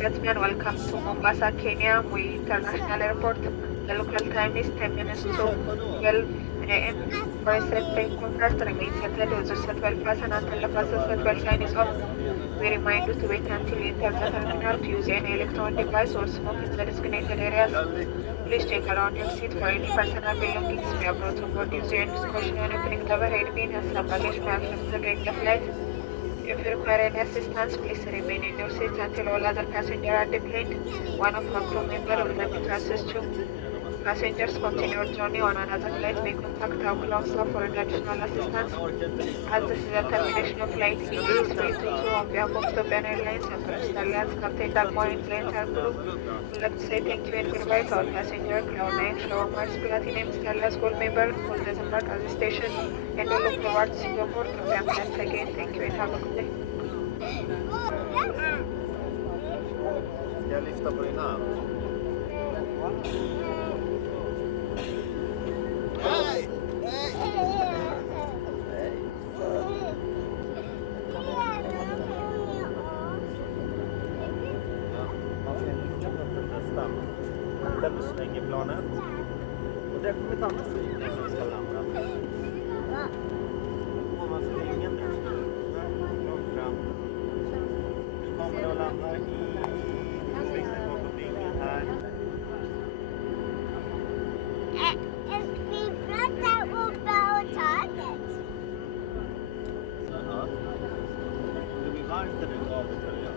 and gentlemen, welcome to Mombasa, Kenya, Moi International Airport. The local time is 10 minutes to 12 a.m. For a safety comfort, remain seated with your seatbelt fastened until the fastest seatbelt sign is off. We remind you to wait until you enter the terminal to use any electronic device or smoke in the designated areas. Please check around your seat for any personal belongings may have brought on board. Use your discretion when opening the overhead bin as some baggage may have left during the flight. If you require any assistance, please remain in your seat until all other passengers are deplaned. One of our crew members will be to assist you. Passengers continue your journey on another flight may contact our ground staff for any additional assistance. As this is a termination of flight ET322 on behalf of Ethiopian Airlines and British Airlines, Captain Dagmar and the entire crew, we'd like to say thank you and goodbye to our passenger, Cloud9, Shower Mars Platinum, Starless Gold member, who disembarked at the station, and we look forward to seeing you aboard Ethiopian flights again. Thank you and have a good day. Ska jag lyfta på din hand? Nej! Man ska nicka på den nästa. Där du slänger planet. Och där kommer ett annat flygplan som ska landa. Och man slänger nu. Långt fram. Nu kommer det att landa i... här. Det blir varmt när du tar av dig tröjan.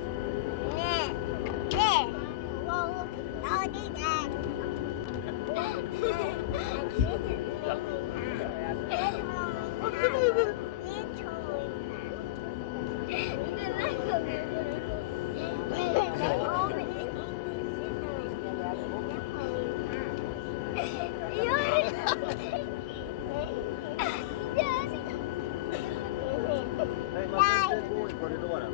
Nej, man ska inte gå i korridoren.